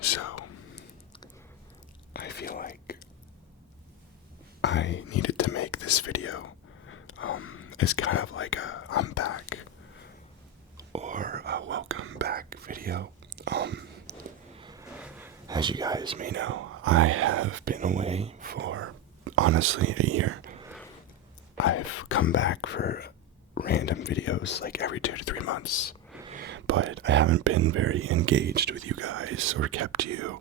So, I feel like I needed to make this video as kind of like a I'm back or a welcome back video. As you guys may know, I have been away for honestly a year. I've come back for random videos like every 2 to 3 months, but I haven't been very engaged with you guys or kept you,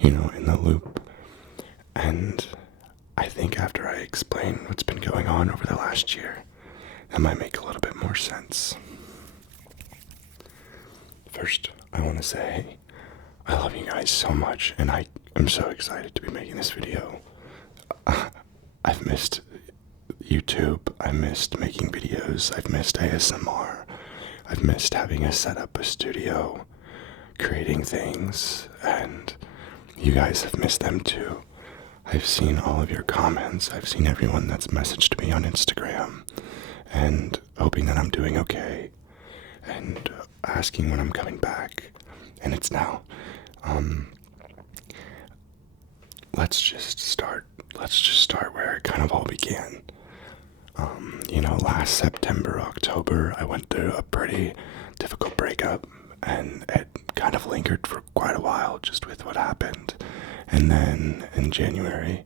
in the loop. And I think after I explain what's been going on over the last year, that might make a little bit more sense. First, I want to say I love you guys so much, and I am so excited to be making this video. I've missed YouTube, I missed making videos, I've missed ASMR, I've missed having a set up a studio, creating things, and you guys have missed them too. I've seen all of your comments, I've seen everyone that's messaged me on Instagram, and hoping that I'm doing okay, and asking when I'm coming back, and it's now. Let's just start where it kind of all began. Last September, October, I went through a pretty difficult breakup, and it kind of lingered for quite a while just with what happened. And then in January,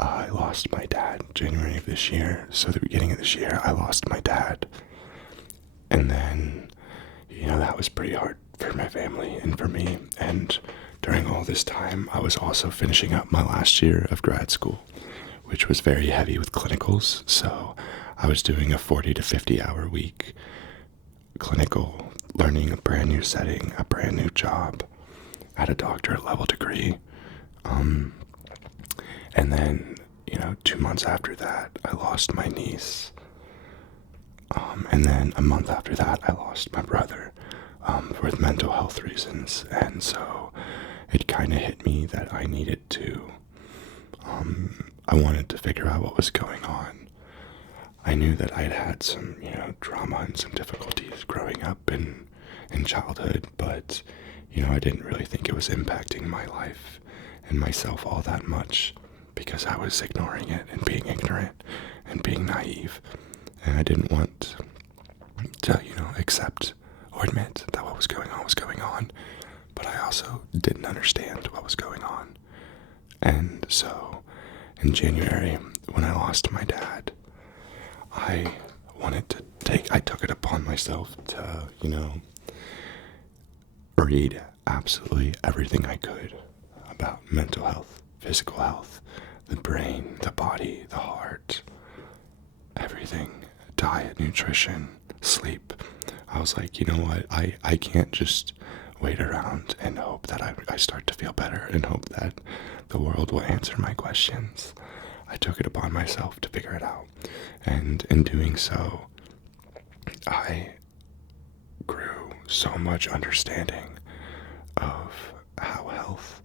I lost my dad, January of this year. So the beginning of this year, I lost my dad. And then, that was pretty hard for my family and for me. And during all this time, I was also finishing up my last year of grad school, which was very heavy with clinicals. So I was doing a 40 to 50 hour week clinical, learning a brand new setting, a brand new job at a doctorate level degree. And then, 2 months after that, I lost my niece. And then a month after that, I lost my brother for mental health reasons. And so it kind of hit me that I needed to, I wanted to figure out what was going on. I knew that I'd had some, trauma and some difficulties growing up in childhood, but, I didn't really think it was impacting my life and myself all that much because I was ignoring it and being ignorant and being naive. And I didn't want to, accept or admit that what was going on, but I also didn't understand what was going on. And so in January, when I lost my dad, I took it upon myself to, read absolutely everything I could about mental health, physical health, the brain, the body, the heart, everything, diet, nutrition, sleep. I was like, you know what, I can't just wait around and hope that I start to feel better and hope that the world will answer my questions. I took it upon myself to figure it out. And in doing so, I grew so much understanding of how health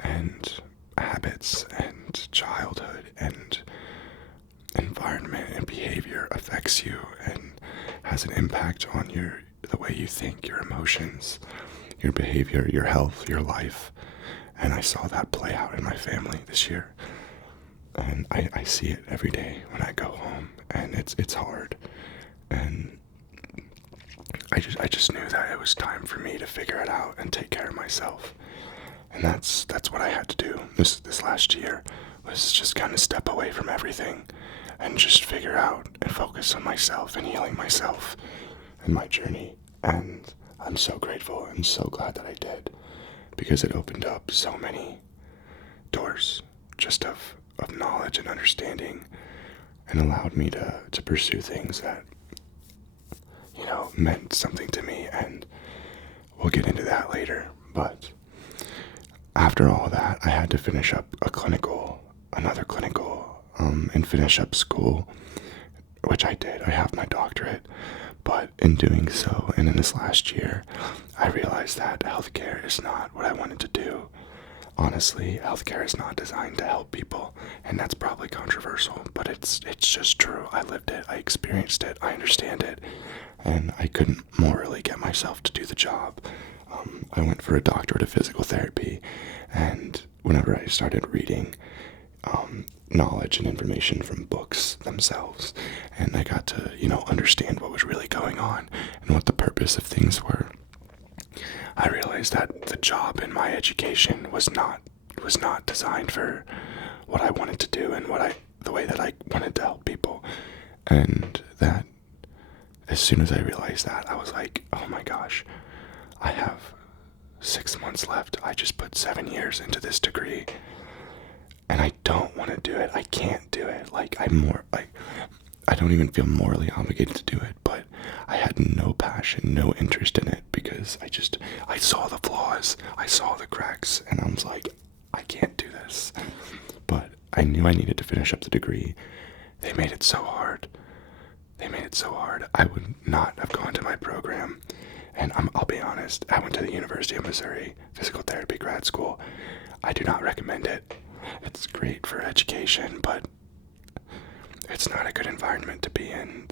and habits and childhood and environment and behavior affects you and has an impact on the way you think, your emotions, your behavior, your health, your life. And I saw that play out in my family this year. And I see it every day when I go home, and it's hard. And I just knew that it was time for me to figure it out and take care of myself. And that's what I had to do this last year, was just kind of step away from everything and just figure out and focus on myself and healing myself and my journey. And I'm so grateful and so glad that I did, because it opened up so many doors just of knowledge and understanding, and allowed me to pursue things that, meant something to me. And we'll get into that later. But after all that, I had to finish up another clinical, and finish up school, which I did. I have my doctorate. But in doing so, and in this last year, I realized that healthcare is not what I wanted to do. Honestly, healthcare is not designed to help people, and that's probably controversial, but it's just true. I lived it, I experienced it, I understand it, and I couldn't morally get myself to do the job. I went for a doctorate of physical therapy, and whenever I started reading knowledge and information from books themselves, and I got to, understand what was really going on and what the purpose of things were, I realized that the job in my education was not designed for what I wanted to do and the way that I wanted to help people. And that as soon as I realized that, I was like, oh my gosh, I have 6 months left. I just put 7 years into this degree, and I don't want to do it. I can't do it. I don't even feel morally obligated to do it, but I had no passion, no interest in it, because I saw the flaws, I saw the cracks, and I was like, I can't do this. But I knew I needed to finish up the degree. They made it so hard. I would not have gone to my program. And I'll be honest, I went to the University of Missouri Physical Therapy grad school. I do not recommend it. It's great for education, but it's not a good environment to be in.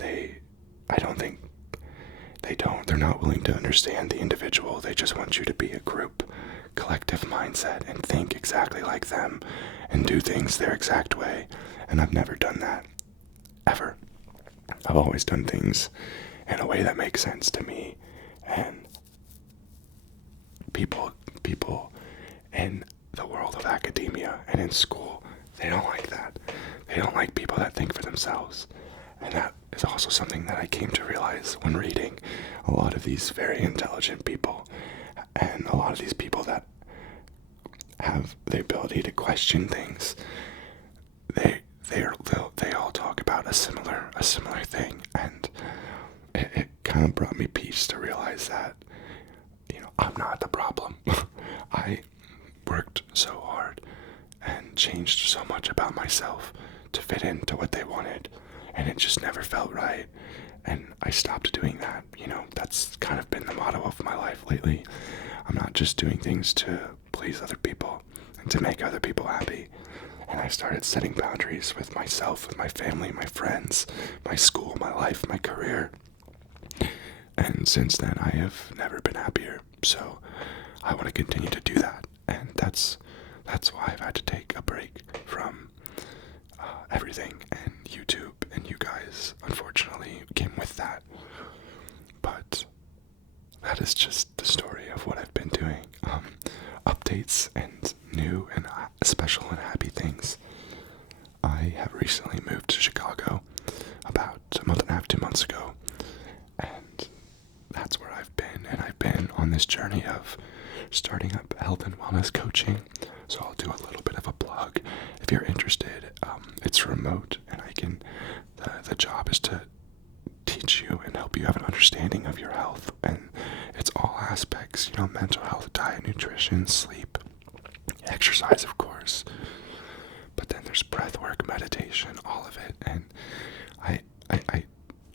They're not willing to understand the individual. They just want you to be a group, collective mindset, and think exactly like them, and do things their exact way. And I've never done that, ever. I've always done things in a way that makes sense to me, and people in the world of academia and in school, they don't like that. They don't like people that think for themselves. And that is also something that I came to realize when reading a lot of these very intelligent people, and a lot of these people that have the ability to question things. They all talk about a similar thing, and it kind of brought me peace to realize that, I'm not the problem. I worked so hard and changed so much about myself to fit into what they wanted, and it just never felt right. And I stopped doing that. That's kind of been the motto of my life lately. I'm not just doing things to please other people and to make other people happy. And I started setting boundaries with myself, with my family, my friends, my school, my life, my career. And since then, I have never been happier. So I want to continue to do that. And that's why I've had to take a break from everything. And YouTube and you guys, unfortunately, came with that. But that is just the story of what I've been doing. Updates and new and special and happy things. I have recently moved to Chicago about a month and a half, 2 months ago, and that's where I've been. And I've been on this journey of starting up health and wellness coaching. So I'll do a little bit of a plug if you're interested. It's remote, and the job is to teach you and help you have an understanding of your health, and it's all aspects, mental health, diet, nutrition, sleep, exercise, of course, but then there's breath work, meditation, all of it. And I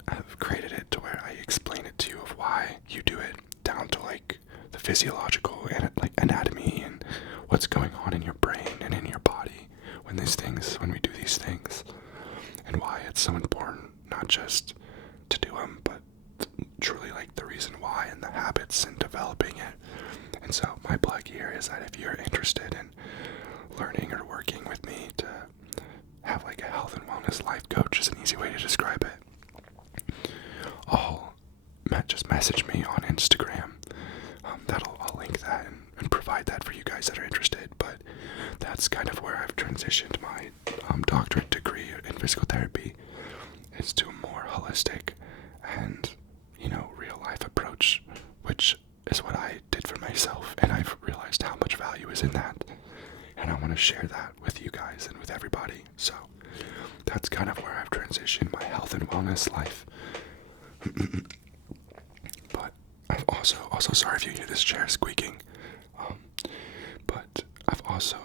have created it to where I explain it to you of why you do it, down to like the physiological and like anatomy and what's going on in your brain and in your body when we do these things, and why it's so important, not just to do them, but truly like the reason why and the habits and developing it. And so my plug here is that if you're interested in learning or working with me to have like a health and wellness life coach, is an easy way to describe it, just message me on Instagram. I'll link that and provide that for you guys that are interested. But that's kind of where I've transitioned my doctorate degree in physical therapy, is to a more holistic and real life approach, which is what I did for myself, and I've realized how much value is in that, and I want to share that with you guys and with everybody. So that's kind of where I've transitioned my health and wellness life. But I've also sorry if you hear this chair squeaking, but I've also,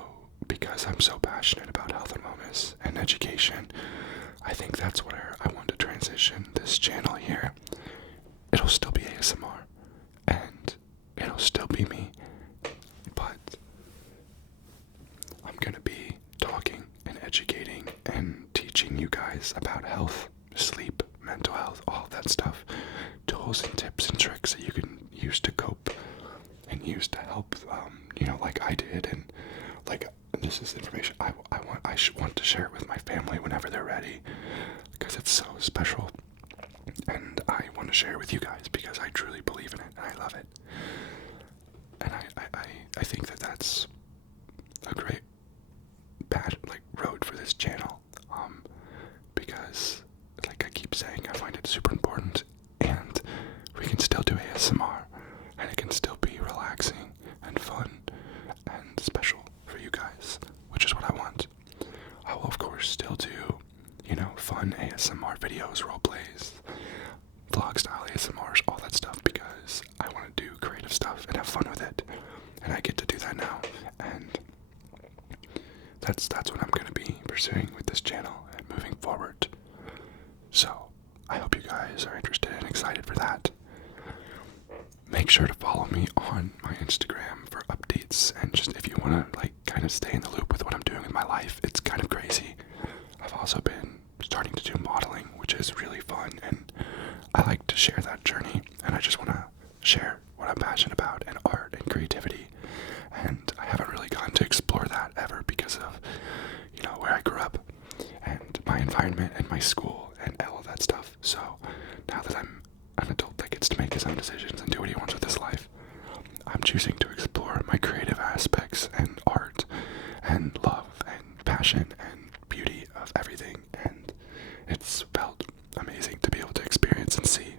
because I'm so passionate about health and wellness and education, I think that's where I want to transition this channel here. It'll still be ASMR, and it'll still be me, but I'm going to be talking and educating and teaching you guys about health, sleep, mental health, all of that stuff, tools and tips and tricks that you can use to cope in use to help, like I did, and like this is information I want to share it with my family whenever they're ready, because it's so special, and I want to share it with you guys because I truly believe in it and I love it, and I think that that's a great road for this channel, because like I keep saying, I find it super important, and we can still do ASMR, and it can still be relaxing and fun and special for you guys, which is what I want. I will of course still do, fun ASMR videos, role plays, vlog style ASMRs, all that stuff, because I want to do creative stuff and have fun with it, and I get to do that now, and that's what I'm going to be pursuing with this channel and moving forward. So I hope you guys are interested and excited for that. Make sure to follow me on my Instagram for updates, and just if you want to like kind of stay in the loop with what I'm doing with my life. It's kind of crazy. I've also been starting to do modeling, which is really fun, and I like to share that journey, and I just want to share what I'm passionate about, and art and creativity, and I haven't really gotten to explore that ever because of where I grew up and my environment and my school and all of that stuff. So now that I'm an adult that gets to make his own decisions and do what he wants with his life, I'm choosing to explore my creative aspects and art and love and passion and beauty of everything, and it's felt amazing to be able to experience and see.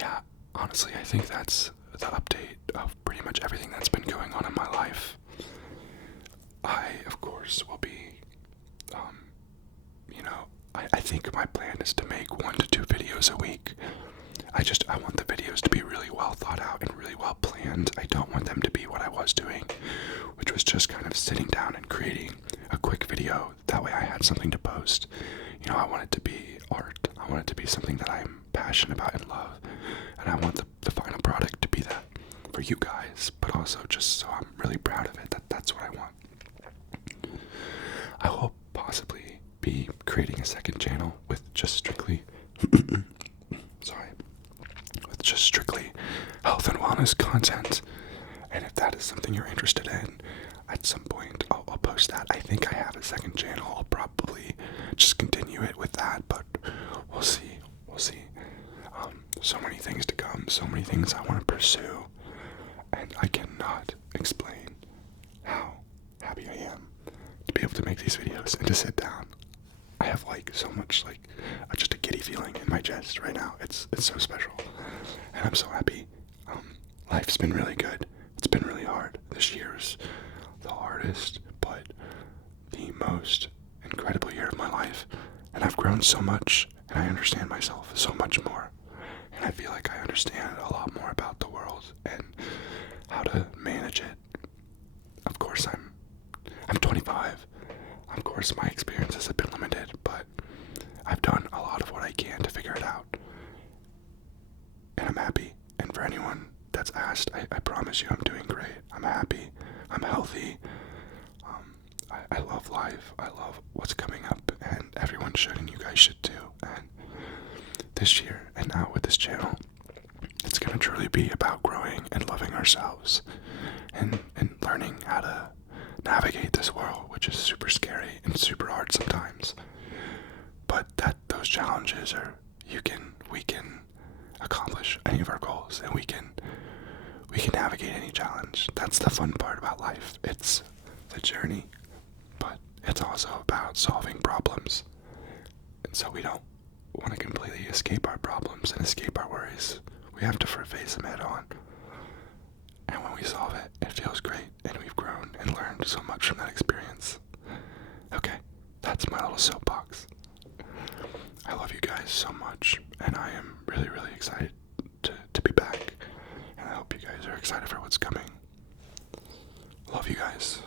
Yeah, honestly, I think that's the update of pretty much everything that's been going on in my life. I, of course, will be, I think my plan is to make 1 to 2 videos a week. I want the videos to be really well thought out and really well planned. I don't want them to be what I was doing, which was just kind of sitting down and creating a quick video. That way I had something to post. I want it to be art. I want it to be something that I'm passionate about and love. And I want the final product to be that for you guys, but also just so I'm really proud of it. That's what I want. I will possibly be creating a second channel with just strictly health and wellness content, and if that is something you're interested in, at some point I'll post that. I think I have a second channel. I'll probably just continue it with that, but we'll see. So many things to come, so many things I want to pursue, and I cannot explain how happy I am to be able to make these videos and to sit down. I have so much just a giddy feeling in my chest right now. It's so special, and I'm so happy. Life's been really good. It's been really hard. This year's the hardest, but the most incredible year of my life, and I've grown so much, and I understand myself so much more, and I feel like I understand a lot more about the world and how to manage it. Of course, I'm 25. Of course, my experiences have been limited, but I've done a lot of what I can to figure it out, and I'm happy. And for anyone that's asked, I promise you I'm doing great. I'm happy. I'm healthy. I love life. I love what's coming up, and everyone should, and you guys should too. And this year, and now with this channel, it's going to truly be about growing and loving ourselves, and learning how to navigate this world, which is super scary and super hard sometimes. But those challenges we can accomplish any of our goals, and we can navigate any challenge. That's the fun part about life. It's the journey, but it's also about solving problems. And so we don't want to completely escape our problems and escape our worries. We have to face them head on. And when we solve it, it feels great, and we've grown and learned so much from that experience. Okay, that's my little soapbox. I love you guys so much, and I am really, really excited to be back, and I hope you guys are excited for what's coming. Love you guys.